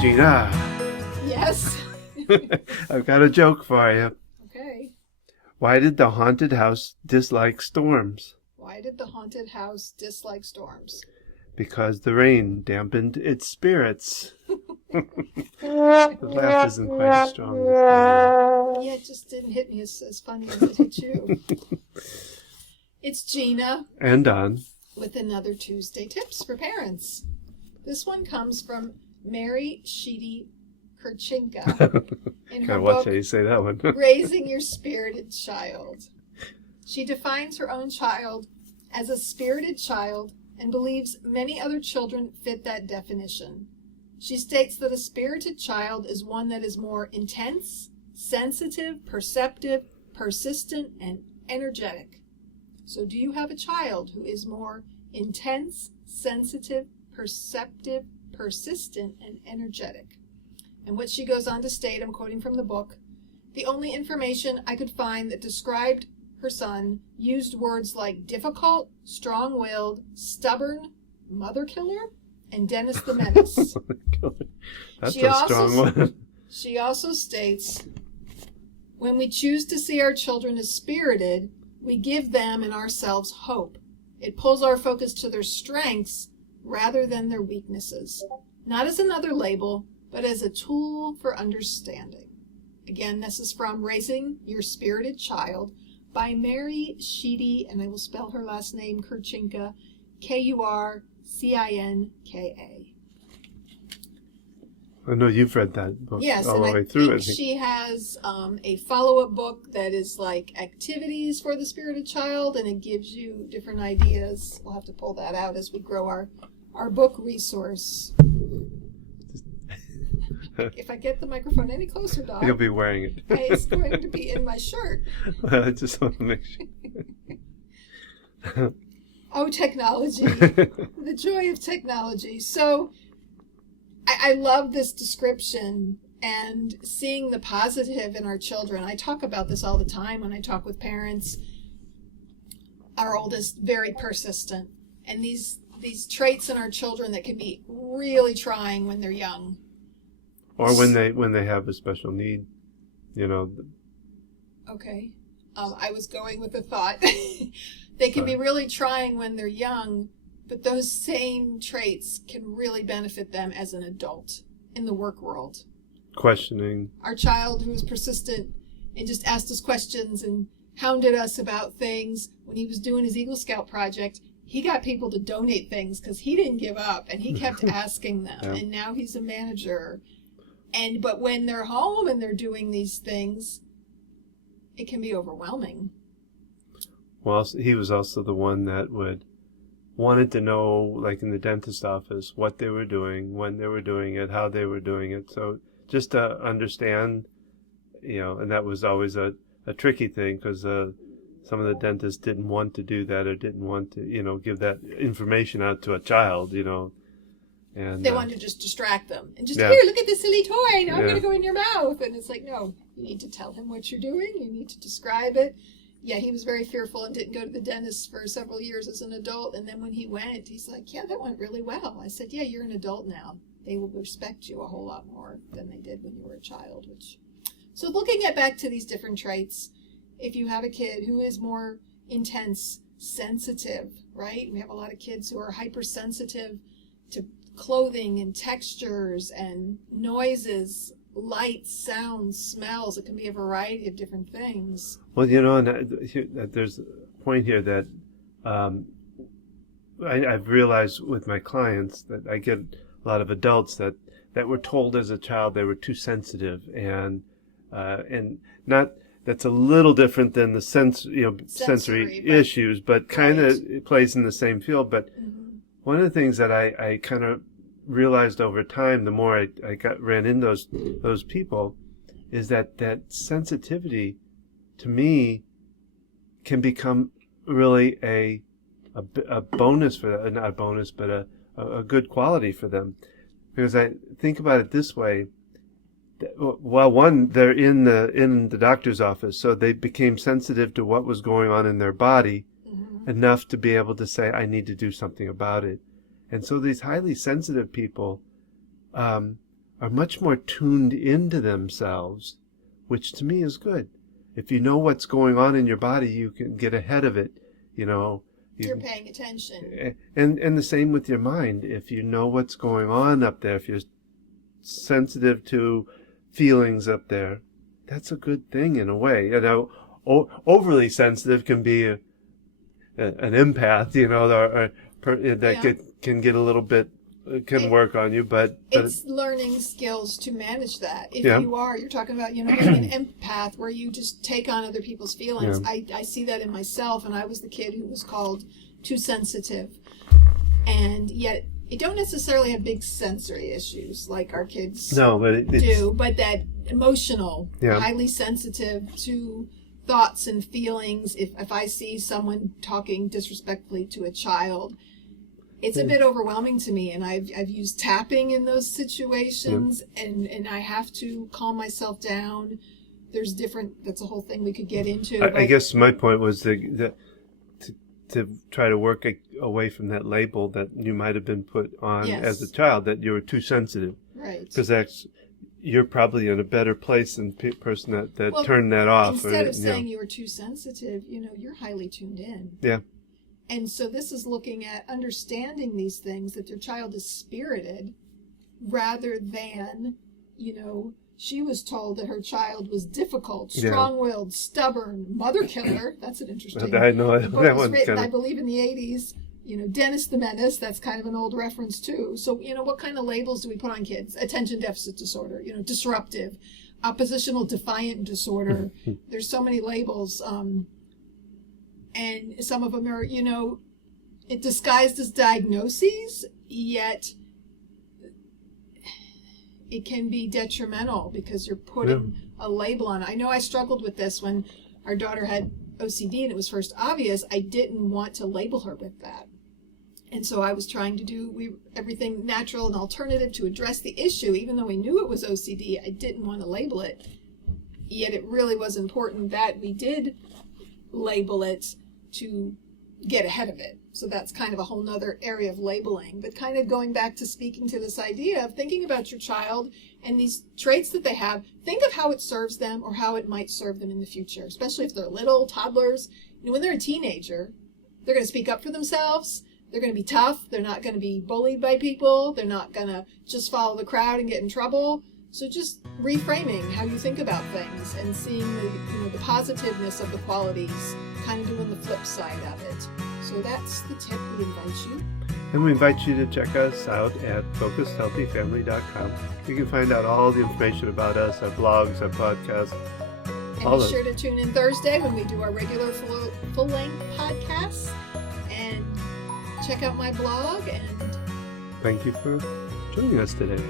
Gina, Yes. I've got a joke for you. Okay. Why did the haunted house dislike storms? Why did the haunted house dislike storms? Because the rain dampened its spirits. The laugh isn't quite as strong this time. Yeah, it just didn't hit me as funny as it hit you. It's Gina And Don. with another Tuesday Tips for Parents. This one comes from Mary Sheedy Kurchinka in her Gotta watch book, how you say that one. Raising Your Spirited Child. She defines her own child as a spirited child and believes many other children fit that definition. She states that a spirited child is one that is more intense, sensitive, perceptive, persistent, and energetic. So do you have a child who is more intense, sensitive, perceptive, persistent, and energetic? And what she goes on to state, I'm quoting from the book, the only information I could find that described her son used words like difficult, strong-willed, stubborn, mother killer, and Dennis the Menace. That's a strong one. She also states, when we choose to see our children as spirited, we give them and ourselves hope. It pulls our focus to their strengths rather than their weaknesses, not as another label, but as a tool for understanding. Again, this is from Raising Your Spirited Child by Mary Sheedy, and I will spell her last name, Kurchinka, Kurcinka. I know you've read that book Yes, all and the I way through. think she has a follow-up book that is like activities for the spirited child, and it gives you different ideas. We'll have to pull that out as we grow our book resource. If I get the microphone any closer, Doc, You'll be wearing it. it's going to be in my shirt. I just want to make sure. Oh, technology. The joy of technology. So I love this description and seeing the positive in our children. I talk about this all the time when I talk with parents. Our oldest, very persistent. And these traits in our children that can be really trying when they're young. Or when they have a special need, you know. Okay. I was going with a thought. They can be really trying when they're young, but those same traits can really benefit them as an adult in the work world. Questioning. Our child who was persistent and just asked us questions and hounded us about things when he was doing his Eagle Scout project, he got people to donate things because he didn't give up and he kept asking them. Yeah. And now he's a manager. But when they're home and they're doing these things, it can be overwhelming. Well, he was also the one that wanted to know, like in the dentist office, what they were doing, when they were doing it, how they were doing it. So just to understand, and that was always a tricky thing because some of the dentists didn't want to do that or didn't want to, give that information out to a child, And they wanted to just distract them and just, here, look at this silly toy. Now I'm going to go in your mouth. And it's like, no, you need to tell him what you're doing. You need to describe it. Yeah, he was very fearful and didn't go to the dentist for several years as an adult. And then when he went, he's like, yeah, that went really well. I said, yeah, you're an adult now. They will respect you a whole lot more than they did when you were a child. So looking back to these different traits, if you have a kid who is more intense, sensitive, right? We have a lot of kids who are hypersensitive to clothing and textures and noises, lights, sounds, smells. It can be a variety of different things. Well, and there's a point here that I've realized with my clients that I get a lot of adults that were told as a child they were too sensitive and not. That's a little different than the sensory issues, but kind of it plays in the same field. But one of the things that I kind of realized over time, the more I ran into those people, is that sensitivity, to me, can become really a bonus for them. Not a bonus, but a good quality for them. Because I think about it this way. Well, one, they're in the doctor's office, so they became sensitive to what was going on in their body enough to be able to say, I need to do something about it. And so these highly sensitive people are much more tuned into themselves, which to me is good. If you know what's going on in your body, you can get ahead of it, you know. You're paying attention. And the same with your mind. If you know what's going on up there, if you're sensitive to feelings up there, that's a good thing in a way. You know, overly sensitive can be an empath, you know, can get a little bit, can work on you, but it's learning skills to manage that. If you're talking about, you know, being an empath where you just take on other people's feelings. Yeah. I see that in myself, and I was the kid who was called too sensitive, and yet it don't necessarily have big sensory issues like our kids do, but that emotional, highly sensitive to thoughts and feelings. If I see someone talking disrespectfully to a child, it's a bit overwhelming to me, and I've used tapping in those situations, and I have to calm myself down. There's that's a whole thing we could get into. I guess my point was to try to work away from that label that you might have been put on as a child, that you were too sensitive. Right. Because you're probably in a better place than the person that turned that off. Instead of saying you were too sensitive, you know, you're highly tuned in. Yeah. And so this is looking at understanding these things, that their child is spirited, rather than, you know, she was told that her child was difficult, strong-willed, stubborn, mother killer. That's an interesting. I know the book was written, I believe, in the 80s. You know, Dennis the Menace. That's kind of an old reference too. So, you know, what kind of labels do we put on kids? Attention deficit disorder. You know, disruptive, oppositional defiant disorder. There's so many labels. And some of them are, you know, it disguised as diagnoses, yet it can be detrimental because you're putting a label on it. I know I struggled with this when our daughter had OCD and it was first obvious. I didn't want to label her with that. And so I was trying to do everything natural and alternative to address the issue. Even though we knew it was OCD, I didn't want to label it. Yet it really was important that we did label it to get ahead of it. So that's kind of a whole nother area of labeling, but kind of going back to speaking to this idea of thinking about your child and these traits that they have. Think of how it serves them or how it might serve them in the future, especially if they're little toddlers. You know, when they're a teenager, they're going to speak up for themselves. They're going to be tough. They're not going to be bullied by people. They're not going to just follow the crowd and get in trouble. So just reframing how you think about things and seeing the positiveness of the qualities, kind of doing the flip side of it. So that's the tip we invite you. And we invite you to check us out at focusedhealthyfamily.com. You can find out all the information about us, our blogs, our podcasts. And be sure to tune in Thursday when we do our regular full-length podcasts. And check out my blog. And thank you for joining us today.